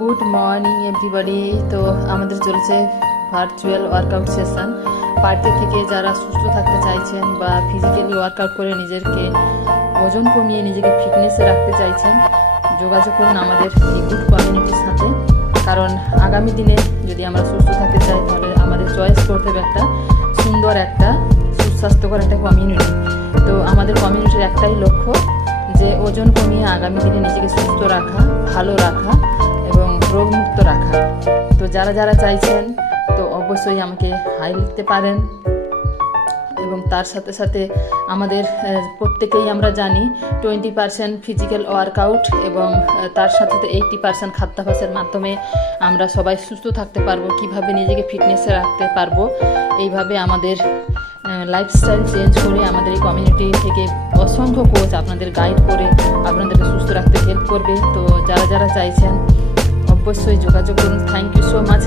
Good morning everybody তো আমাদের চলছে ভার্চুয়াল ওয়ার্কআউট সেশন বাড়িতে থেকে যারা সুস্থ থাকতে চাইছেন বা ফিজিক্যালি ওয়ার্কআউট করে নিজেকে ওজন কমিয়ে নিজেকে ফিটনেসে রাখতে চাইছেন, যোগাযোগ করুন আমাদের এই গুড কমিউনিটির সাথে। কারণ আগামী দিনে যদি আমরা সুস্থ থাকতে চাই, তাহলে আমাদের চয়েস করতে হবে একটা সুন্দর, একটা সুস্বাস্থ্যকর একটা কমিউনিটি তো আমাদের কমিউনিটির একটাই লক্ষ্য যে ওজন কমিয়ে আগামী দিনে নিজেকে সুস্থ রাখা, ভালো রাখা। যারা যারা চাইছেন, তো অবশ্যই আমাকে হাই লিখতে পারেন। এবং তার সাথে সাথে আমাদের প্রত্যেকেই আমরা জানি টোয়েন্টি পার্সেন্ট ফিজিক্যাল ওয়ার্কআউট এবং তার সাথে সাথে এইটটি পার্সেন্ট খাদ্যাভ্যাসের মাধ্যমে আমরা সবাই সুস্থ থাকতে পারব, কীভাবে নিজেকে ফিটনেসে রাখতে পারব। এইভাবে আমাদের লাইফস্টাইল চেঞ্জ করে আমাদের এই কমিউনিটি থেকে অসংখ্য কোচ আপনাদের গাইড করে আপনাদেরকে সুস্থ রাখতে হেল্প করবে। তো যারা যারা চাইছেন অবশ্যই যোগাযোগ করুন। Thank you so much